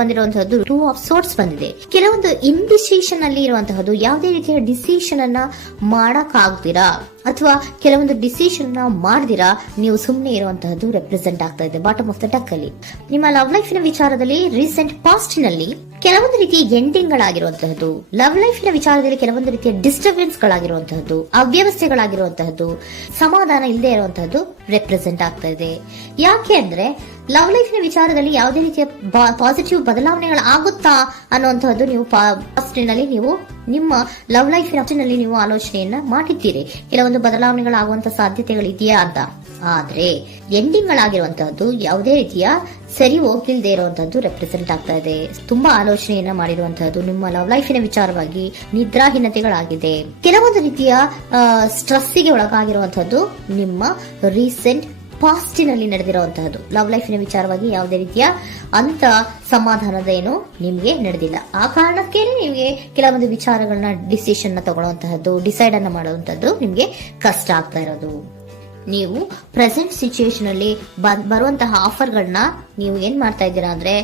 ಬಂದಿರುವಂತಹದ್ದು two of sorts ಬಂದಿದೆ. ಕೆಲವೊಂದು indecision ಅಲ್ಲಿ ಇರುವಂತಹದ್ದು, ಯಾವುದೇ ರೀತಿಯ ಡಿಸಿಷನ್ ಅನ್ನ ಮಾಡಕ್ ಆಗ್ದಿರಾ ಅಥವಾ ಕೆಲವೊಂದು ಡಿಸಿಷನ್ ಮಾಡ್ದಿರಾ ನೀವು ಸುಮ್ಮನೆ ಇರುವಂತಹದ್ದು ರೆಪ್ರೆಸೆಂಟ್ ಆಗ್ತಾ ಇದೆ ಬಾಟಮ್ ಆಫ್ ದ ಡಕ್ ಅಲ್ಲಿ. ನಿಮ್ಮ ಲವ್ ಲೈಫಿನ ವಿಚಾರದಲ್ಲಿ ರೀಸೆಂಟ್ ಪಾಸ್ಟ್ ನಲ್ಲಿ ಕೆಲವೊಂದು ರೀತಿಯ ಎಂಡಿಂಗ್ ಗಳಾಗಿರುವಂತಹದ್ದು, ಲವ್ ಲೈಫಿನ ವಿಚಾರದಲ್ಲಿ ಕೆಲವೊಂದು ರೀತಿಯ ಡಿಸ್ಟರ್ಬೆನ್ಸ್ ಗಳಾಗಿರುವಂತಹದ್ದು, ಅವ್ಯವಸ್ಥೆಗಳಾಗಿರುವಂತಹದ್ದು, ಸಮಾಧಾನ ಇಲ್ಲದೆ ಇರುವಂತಹದ್ದು ರೆಪ್ರೆಸೆಂಟ್ ಆಗ್ತಾ ಇದೆ. ಯಾಕೆ ಅಂದ್ರೆ ಲವ್ ಲೈಫಿನ ವಿಚಾರದಲ್ಲಿ ಯಾವುದೇ ರೀತಿಯ ಪಾಸಿಟಿವ್ ಬದಲಾವಣೆಗಳು ಆಗುತ್ತಾ ಅನ್ನುವಂತಹದ್ದು ನೀವು ಪಾಸ್ಟ್ನಲ್ಲಿ ನೀವು ನಿಮ್ಮ ಲವ್ ಲೈಫಿನಲ್ಲಿ ನೀವು ಆಲೋಚನೆಯನ್ನ ಮಾಡಿದ್ದೀರಿ, ಕೆಲವೊಂದು ಬದಲಾವಣೆಗಳಾಗುವಂತ ಸಾಧ್ಯತೆಗಳಿದೆಯಾ ಅಂತ. ಆದ್ರೆ ಎಂಡಿಂಗ್ ಗಳಾಗಿರುವಂತಹದ್ದು ಯಾವುದೇ ರೀತಿಯ ಸರಿ ಹೋಗ್ತಿಲ್ದೇ ಇರುವಂತಹದ್ದು ರೆಪ್ರೆಸೆಂಟ್ ಆಗ್ತಾ ಇದೆ. ತುಂಬಾ ಆಲೋಚನೆಯನ್ನ ಮಾಡಿರುವಂತಹದ್ದು ನಿಮ್ಮ ಲವ್ ಲೈಫಿನ ವಿಚಾರವಾಗಿ ನಿದ್ರಾಹೀನತೆಗಳಾಗಿದೆ. ಕೆಲವೊಂದು ರೀತಿಯ ಸ್ಟ್ರೆಸ್ಸಿಗೆ ಒಳಗಾಗಿರುವಂತಹದ್ದು ನಿಮ್ಮ ರೀಸೆಂಟ್ ಪಾಸ್ಟಿನಲ್ಲಿ ನಡೆದಿರುವಂತಹದ್ದು. ಲವ್ ಲೈಫಿನ ವಿಚಾರವಾಗಿ ಯಾವುದೇ ರೀತಿಯ ಅಂತ ಸಮಾಧಾನದ ಏನು ನಿಮ್ಗೆ ನಡೆದಿಲ್ಲ. ಆ ಕಾರಣಕ್ಕೇನೆ ನಿಮ್ಗೆ ಕೆಲವೊಂದು ವಿಚಾರಗಳನ್ನ ಡಿಸಿಷನ್ ತಗೊಳ್ಳುವಂತಹದ್ದು, ಡಿಸೈಡ್ ಅನ್ನ ಮಾಡುವಂತಹದ್ದು ನಿಮ್ಗೆ ಕಷ್ಟ ಆಗ್ತಾ ಇರೋದು. ನೀವು ಪ್ರೆಸೆಂಟ್ ಸಿಚುಯೇಷನ್ ಅಲ್ಲಿ ಬರುವಂತಹ ಆಫರ್ಗಳನ್ನ ನೀವು ಏನ್ ಮಾಡ್ತಾ ಇದ್ದೀರಾ ಅಂದ್ರೆ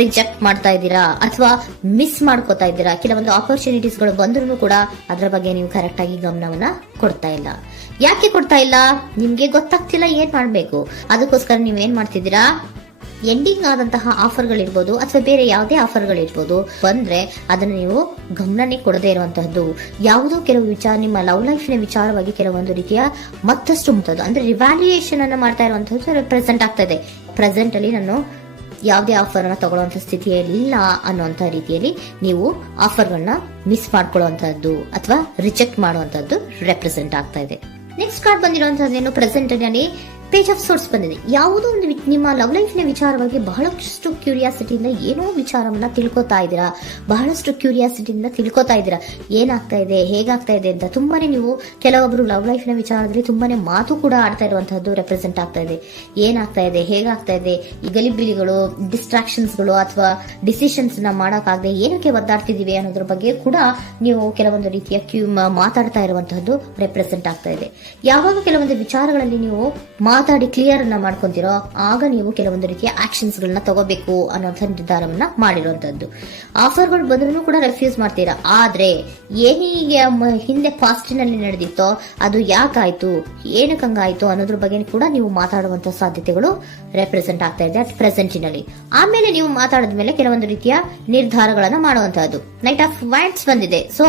ರಿಜೆಕ್ಟ್ ಮಾಡ್ತಾ ಇದ್ದೀರಾ ಅಥವಾ ಮಿಸ್ ಮಾಡ್ಕೋತಾ ಇದ್ದೀರಾ. ಕೆಲವೊಂದು ಆಪರ್ಚುನಿಟೀಸ್ ಗಳು ಬಂದ್ರೂ ಕೂಡ ಅದರ ಬಗ್ಗೆ ನೀವು ಕರೆಕ್ಟ್ ಆಗಿ ಗಮನವನ್ನ ಕೊಡ್ತಾ ಇಲ್ಲ. ಯಾಕೆ ಕೊಡ್ತಾ ಇಲ್ಲ? ನಿಮ್ಗೆ ಗೊತ್ತಾಗ್ತಿಲ್ಲ ಏನ್ ಮಾಡ್ಬೇಕು. ಅದಕ್ಕೋಸ್ಕರ ನೀವ್ ಏನ್ ಮಾಡ್ತಿದ್ದೀರಾ, ಎಂಡಿಂಗ್ ಆದಂತಹ ಆಫರ್ಗಳಿರ್ಬೋದು ಅಥವಾ ಬೇರೆ ಯಾವುದೇ ಆಫರ್ಗಳಿರ್ಬೋದು ಬಂದ್ರೆ ಅದನ್ನ ನೀವು ಗಮನನೇ ಕೊಡದೇ ಇರುವಂತಹದ್ದು. ಯಾವುದೋ ಕೆಲವು ವಿಚಾರ ನಿಮ್ಮ ಲವ್ ಲೈಫಿನ ವಿಚಾರವಾಗಿ ಕೆಲವೊಂದು ರೀತಿಯ ಮತ್ತಷ್ಟು ಮುತ್ತದ್ದು ಅಂದ್ರೆ ರಿವ್ಯಾಲ್ಯೂಯೇಷನ್ ಅನ್ನ ಮಾಡ್ತಾ ಇರುವಂತಹದ್ದು ಪ್ರೆಸೆಂಟ್ ಆಗ್ತಾ ಇದೆ. ಪ್ರೆಸೆಂಟ್ ಅಲ್ಲಿ ನಾನು ಯಾವುದೇ ಆಫರ್ ಅನ್ನ ತಗೊಳ್ಳುವಂತ ಸ್ಥಿತಿಯಲ್ಲಿ ಇಲ್ಲ ಅನ್ನುವಂತ ರೀತಿಯಲ್ಲಿ ನೀವು ಆಫರ್ಗಳನ್ನ ಮಿಸ್ ಮಾಡ್ಕೊಳ್ಳುವಂತಹದ್ದು ಅಥವಾ ರಿಜೆಕ್ಟ್ ಮಾಡುವಂತಹದ್ದು ರೆಪ್ರೆಸೆಂಟ್ ಆಗ್ತಾ ಇದೆ. ನೆಕ್ಸ್ಟ್ ಕಾರ್ಡ್ ಬಂದಿರುವಂತಹದ್ದೇನು, ಪ್ರೆಸೆಂಟ್ ಅಲ್ಲಿ ಪೇಜ್ ಆಫ್ ಸೋರ್ಸ್ ಬಂದಿದೆ. ಯಾವುದೋ ಒಂದು ನಿಮ್ಮ ಲವ್ ಲೈಫಿನ ವಿಚಾರವಾಗಿ ಬಹಳಷ್ಟು ಕ್ಯೂರಿಯಾಸಿಟಿಯಿಂದ ಏನೋ ವಿಚಾರವನ್ನ ತಿಳ್ಕೊತಾ ಇದ್ದೀರಾ, ಬಹಳಷ್ಟು ಕ್ಯೂರಿಯಾಸಿಟಿಯಿಂದ ತಿಳ್ಕೊತಾ ಇದ್ದೀರಾ ಏನಾಗ್ತಾ ಇದೆ, ಹೇಗಾಗ್ತಾ ಇದೆ ಅಂತ. ತುಂಬಾನೇ ನೀವು ಕೆಲವೊಬ್ರು ಲವ್ ಲೈಫಿನ ವಿಚಾರದಲ್ಲಿ ತುಂಬಾನೇ ಮಾತು ಕೂಡ ಆಡ್ತಾ ಇರುವಂತಹದ್ದು ರೆಪ್ರೆಸೆಂಟ್ ಆಗ್ತಾ ಇದೆ. ಏನಾಗ್ತಾ ಇದೆ, ಹೇಗಾಗ್ತಾ ಇದೆ, ಈ ಗಲಿಬಿಲಿಗಳು, ಡಿಸ್ಟ್ರಾಕ್ಷನ್ಸ್ಗಳು ಅಥವಾ ಡಿಸಿಷನ್ಸ್ ನ ಮಾಡಕ್ಕಾಗದೆ ಏನಕ್ಕೆ ಒದ್ದಾಡ್ತಿದೀವಿ ಅನ್ನೋದ್ರ ಬಗ್ಗೆ ಕೂಡ ನೀವು ಕೆಲವೊಂದು ರೀತಿಯ ಮಾತಾಡ್ತಾ ಇರುವಂತಹದ್ದು ರೆಪ್ರೆಸೆಂಟ್ ಆಗ್ತಾ ಇದೆ. ಯಾವಾಗ ಕೆಲವೊಂದು ವಿಚಾರಗಳಲ್ಲಿ ನೀವು ಮಾತಾಡಿ ಕ್ಲಿಯರ್ ಅನ್ನ ಮಾಡ್ಕೊಂತೀರೋ ಆಗ ನೀವು ಕೆಲವೊಂದು ರೀತಿಯ ಆಕ್ಷನ್ಸ್ ಗಳನ್ನ ತಗೋಬೇಕು ಅನ್ನೋಂಥ ನಿರ್ಧಾರವನ್ನ ಮಾಡಿರುವಂತದ್ದು. ಆಫರ್ಗಳು ಬಂದ್ರೂ ಕೂಡ ರೆಫ್ಯೂಸ್ ಮಾಡ್ತೀರಾ. ಆದ್ರೆ ಏನೀಗ ಹಿಂದೆ ಪಾಸ್ಟಿನಲ್ಲಿ ನಡೆದಿತ್ತೋ ಅದು ಯಾಕಾಯ್ತು, ಏನಕ್ಕಂಗಾಯ್ತು ಅನ್ನೋದ್ರ ಬಗ್ಗೆ ಕೂಡ ನೀವು ಮಾತಾಡುವಂತ ಸಾಧ್ಯತೆಗಳು ರೆಪ್ರೆಸೆಂಟ್ ಆಗ್ತಾ ಇದೆ ಅಟ್ ಪ್ರೆಸೆಂಟಿನಲ್ಲಿ. ಆಮೇಲೆ ನೀವು ಮಾತಾಡಿದ್ಮೇಲೆ ಕೆಲವೊಂದು ರೀತಿಯ ನಿರ್ಧಾರಗಳನ್ನ ಮಾಡುವಂತಹದ್ದು. ನೈಟ್ ಆಫ್ ವ್ಯಾಂಡ್ಸ್ ಬಂದಿದೆ. ಸೊ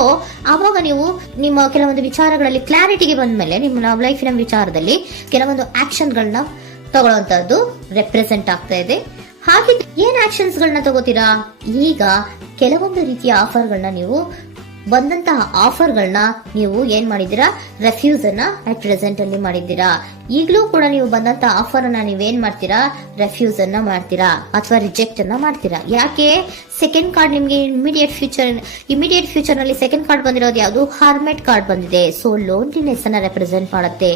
ಆವಾಗ ನೀವು ನಿಮ್ಮ ಕೆಲವೊಂದು ವಿಚಾರಗಳಲ್ಲಿ ಕ್ಲಾರಿಟಿಗೆ ಬಂದ್ಮೇಲೆ ನಿಮ್ಮ ಲವ್ ಲೈಫಿನ ವಿಚಾರದಲ್ಲಿ ಕೆಲವೊಂದು ಆಕ್ಷನ್ ಗಳನ್ನ ತಗೊಳ್ಳುವಂತಹದ್ದು ರೆಪ್ರೆಸೆಂಟ್ ಆಗ್ತಾ ಇದೆ. ಹಾಗೆ ಏನ್ ಆಕ್ಷನ್ಸ್ ಗಳನ್ನ ತಗೋತೀರಾ? ಈಗ ಕೆಲವೊಂದು ರೀತಿಯ ಆಫರ್ಗಳನ್ನ ನೀವು ಬಂದಂತಹ ಆಫರ್ಗಳನ್ನ ನೀವು ಏನ್ ಮಾಡಿದ್ದೀರಾ, ರೆಫ್ಯೂಸ್ ಅನ್ನ ಅಟ್ ಪ್ರೆಸೆಂಟ್ ಅಲ್ಲಿ ಮಾಡಿದ್ದೀರಾ. ಈಗಲೂ ಕೂಡ ನೀವು ಬಂದಂತಹ ಆಫರ್ ಅನ್ನ ನೀವೇನ್ ಮಾಡ್ತೀರಾ, ರೆಫ್ಯೂಸ್ ಅನ್ನ ಮಾಡ್ತೀರಾ ಅಥವಾ ರಿಜೆಕ್ಟ್ ಅನ್ನ ಮಾಡ್ತೀರಾ. ಯಾಕೆ? ಸೆಕೆಂಡ್ ಕಾರ್ಡ್ ನಿಮ್ಗೆ ಇಮಿಡಿಯೇಟ್ ಫ್ಯೂಚರ್ ನಲ್ಲಿ ಸೆಕೆಂಡ್ ಕಾರ್ಡ್ ಬಂದಿರೋದು ಯಾವುದು, ಹಾರ್ಮೆಟ್ ಕಾರ್ಡ್ ಬಂದಿದೆ. ಸೊ ಲೋನ್ಲಿನೆಸ್ ಅನ್ನ ರೆಪ್ರೆಸೆಂಟ್ ಮಾಡುತ್ತೆ.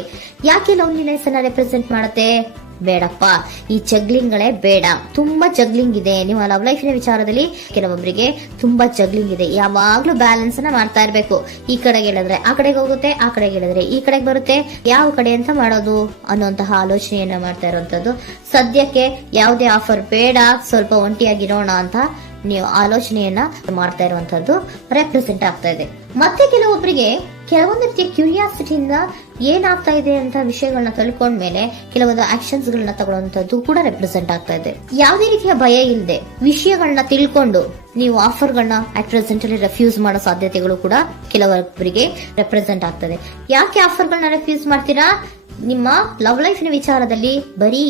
ಯಾಕೆ ಲೋನ್ಲಿನೆಸ್ ಅನ್ನ ರೆಪ್ರೆಸೆಂಟ್ ಮಾಡುತ್ತೆ? ಬೇಡಪ್ಪ, ಈ ಜಗ್ಲಿಂಗ್ ಗಳೇ ಬೇಡ. ತುಂಬಾ ಜಗ್ಲಿಂಗ್ ಇದೆ ನಿಮ್ಮ ಲವ್ ಲೈಫಿನ ವಿಚಾರದಲ್ಲಿ. ಕೆಲವೊಬ್ಬರಿಗೆ ತುಂಬಾ ಜಗ್ಲಿಂಗ್ ಇದೆ. ಯಾವಾಗ್ಲೂ ಬ್ಯಾಲೆನ್ಸ್ ಅನ್ನ ಮಾಡ್ತಾ ಇರ್ಬೇಕು. ಈ ಕಡೆಗೆ ಹೇಳಿದ್ರೆ ಆ ಕಡೆಗೆ ಹೋಗುತ್ತೆ, ಆ ಕಡೆಗೆ ಹೇಳಿದ್ರೆ ಈ ಕಡೆಗೆ ಬರುತ್ತೆ. ಯಾವ ಕಡೆ ಅಂತ ಮಾಡೋದು ಅನ್ನುವಂತಹ ಆಲೋಚನೆಯನ್ನ ಮಾಡ್ತಾ ಇರುವಂತದ್ದು. ಸದ್ಯಕ್ಕೆ ಯಾವುದೇ ಆಫರ್ ಬೇಡ, ಸ್ವಲ್ಪ ಒಂಟಿಯಾಗಿರೋಣ ಅಂತ ನೀವು ಆಲೋಚನೆಯನ್ನ ಮಾಡ್ತಾ ಇರುವಂತದ್ದು ರೆಪ್ರೆಸೆಂಟ್ ಆಗ್ತಾ ಇದೆ. ಮತ್ತೆ ಕೆಲವೊಬ್ಬರಿಗೆ ಕೆಲವೊಂದು ರೀತಿಯ ಕ್ಯೂರಿಯಾಸಿಟಿಯಿಂದ ಏನಾಗ್ತಾ ಇದೆ ಅಂತ ವಿಷಯಗಳನ್ನ ತಿಳ್ಕೊಂಡ್ಮೇಲೆ ಕೆಲವೊಂದು ಆಕ್ಷನ್ಸ್ ಗಳನ್ನ ತಗೊಳ್ಳುವಂತದ್ದು ಕೂಡ ರೆಪ್ರೆಸೆಂಟ್ ಆಗ್ತಾ ಇದೆ. ಯಾವುದೇ ರೀತಿಯ ಭಯ ಇಲ್ಲದೆ ವಿಷಯಗಳನ್ನ ತಿಳ್ಕೊಂಡು ನೀವು ಆಫರ್ಗಳನ್ನ ಅಟ್ ಪ್ರೆಸೆಂಟ್ ಅಲ್ಲಿ ರೆಫ್ಯೂಸ್ ಮಾಡೋ ಸಾಧ್ಯತೆಗಳು ಕೂಡ ಕೆಲವೊಬ್ಬರಿಗೆ ರೆಪ್ರೆಸೆಂಟ್ ಆಗ್ತದೆ. ಯಾಕೆ ಆಫರ್ಗಳನ್ನ ರೆಫ್ಯೂಸ್ ಮಾಡ್ತೀರಾ? ನಿಮ್ಮ ಲವ್ ಲೈಫಿನ ವಿಚಾರದಲ್ಲಿ ಬರೀ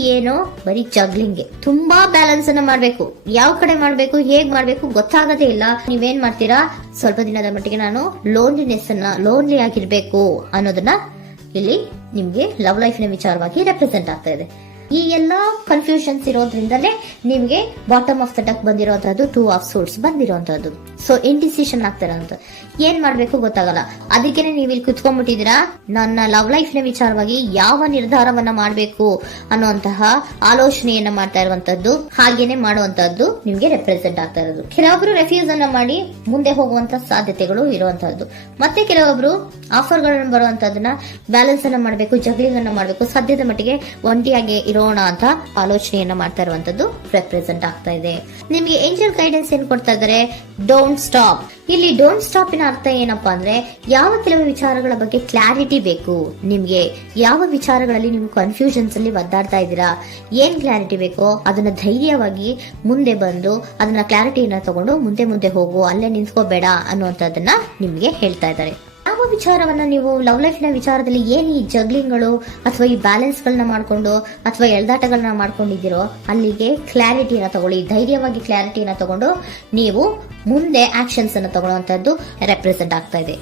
ಜಗ್ಲಿಂಗ್, ತುಂಬಾ ಬ್ಯಾಲೆನ್ಸ್ ಅನ್ನ ಮಾಡ್ಬೇಕು. ಯಾವ ಕಡೆ ಮಾಡ್ಬೇಕು, ಹೇಗ್ ಮಾಡ್ಬೇಕು ಗೊತ್ತಾಗದೇ ಇಲ್ಲ. ನೀವೇನ್ ಮಾಡ್ತೀರಾ, ಸ್ವಲ್ಪ ದಿನದ ಮಟ್ಟಿಗೆ ನಾನು ಲೋನ್ಲಿ ಆಗಿರ್ಬೇಕು ಅನ್ನೋದನ್ನ ಇಲ್ಲಿ ನಿಮ್ಗೆ ಲವ್ ಲೈಫಿನ ವಿಚಾರವಾಗಿ ರೆಪ್ರೆಸೆಂಟ್ ಆಗ್ತಾ ಇದೆ. ಈ ಎಲ್ಲಾ ಕನ್ಫ್ಯೂಷನ್ಸ್ ಇರೋದ್ರಿಂದಲೇ ನಿಮ್ಗೆ ಬಾಟಮ್ ಆಫ್ ದ ಡಕ್ ಬಂದಿರುವಂತಹದ್ದು ಟೂ ಆಫ್ ಸೋರ್ಟ್ಸ್ ಬಂದಿರುವಂತಹದ್ದು. ಸೊ ಇಂಡಿಸಿಷನ್ ಆಗ್ತಾರೆ ಅಂತ ಏನ್ ಮಾಡ್ಬೇಕು ಗೊತ್ತಾಗಲ್ಲ. ಅದಕ್ಕೇನೆ ನೀವು ಇಲ್ಲಿ ಕುತ್ಕೊಂಡ್ಬಿಟ್ಟಿದ್ದೀರಾ, ನನ್ನ ಲವ್ ಲೈಫ್ ನ ವಿಚಾರವಾಗಿ ಯಾವ ನಿರ್ಧಾರವನ್ನ ಮಾಡಬೇಕು ಅನ್ನುವಂತಹ ಆಲೋಚನೆಯನ್ನ ಮಾಡ್ತಾ ಇರುವಂತದ್ದು, ಹಾಗೇನೆ ಮಾಡುವಂತದ್ದು ನಿಮ್ಗೆ ರೆಪ್ರೆಸೆಂಟ್ ಆಗ್ತಾ ಇರೋದು. ಕೆಲವೊಬ್ರು ರೆಫ್ಯೂಸ್ ಅನ್ನ ಮಾಡಿ ಮುಂದೆ ಹೋಗುವಂತ ಸಾಧ್ಯತೆಗಳು ಇರುವಂತಹದ್ದು, ಮತ್ತೆ ಕೆಲವೊಬ್ರು ಆಫರ್ ಗಳನ್ನ ಬರುವಂತದನ್ನ ಬ್ಯಾಲೆನ್ಸ್ ಅನ್ನ ಮಾಡಬೇಕು, ಜಗ್ಲಿಂಗ್ ಅನ್ನ ಮಾಡಬೇಕು, ಸದ್ಯದ ಮಟ್ಟಿಗೆ ಒಂಟಿಯಾಗಿ ಇರೋಣ ಅಂತ ಆಲೋಚನೆಯನ್ನ ಮಾಡ್ತಾ ಇರುವಂತದ್ದು ರೆಪ್ರೆಸೆಂಟ್ ಆಗ್ತಾ ಇದೆ. ನಿಮ್ಗೆ ಏಂಜಲ್ ಗೈಡೆನ್ಸ್ ಏನ್ ಕೊಡ್ತಾ ಇದ್ದಾರೆ, ಡೋಂಟ್ ಸ್ಟಾಪ್. ಇಲ್ಲಿ ಡೋಂಟ್ ಸ್ಟಾಪ್ ಇನ ಅರ್ಥ ಏನಪ್ಪಾ ಅಂದ್ರೆ, ಯಾವ ಕೆಲವು ವಿಚಾರಗಳ ಬಗ್ಗೆ ಕ್ಲಾರಿಟಿ ಬೇಕು ನಿಮ್ಗೆ, ಯಾವ ವಿಚಾರಗಳಲ್ಲಿ ನೀವು ಕನ್ಫ್ಯೂಷನ್ಸ್ ಅಲ್ಲಿ ಒದ್ದಾಡ್ತಾ ಇದ್ದೀರಾ, ಏನ್ ಕ್ಲಾರಿಟಿ ಬೇಕೋ ಅದನ್ನ ಧೈರ್ಯವಾಗಿ ಮುಂದೆ ಬಂದು ಅದನ್ನ ಕ್ಲಾರಿಟಿಯನ್ನ ತಗೊಂಡು ಮುಂದೆ ಹೋಗು, ಅಲ್ಲೇ ನಿಂತ್ಕೋಬೇಡ ಅನ್ನುವಂಥದ್ದನ್ನ ನಿಮ್ಗೆ ಹೇಳ್ತಾ ಇದ್ದಾರೆ. ಯಾವ ವಿಚಾರವನ್ನ ನೀವು ಲವ್ ಲೈಫ್ ನ ವಿಚಾರದಲ್ಲಿ ಏನ್ ಈ ಜಗ್ಲಿಂಗ್ಗಳು ಅಥವಾ ಈ ಬ್ಯಾಲೆನ್ಸ್ ಗಳನ್ನ ಮಾಡ್ಕೊಂಡು ಅಥವಾ ಎಳ್ದಾಟಗಳನ್ನ ಮಾಡ್ಕೊಂಡಿದ್ದೀರೋ ಅಲ್ಲಿಗೆ ಕ್ಲಾರಿಟಿನ ತಗೊಳ್ಳಿ, ಧೈರ್ಯವಾಗಿ ಕ್ಲಾರಿಟಿನ ತಗೊಂಡು ನೀವು ಮುಂದೆ ಆಕ್ಷನ್ಸ್ ಅನ್ನು ತಗೊಳ್ಳುವಂತದ್ದು ರೆಪ್ರೆಸೆಂಟ್ ಆಗ್ತಾ ಇದೆ.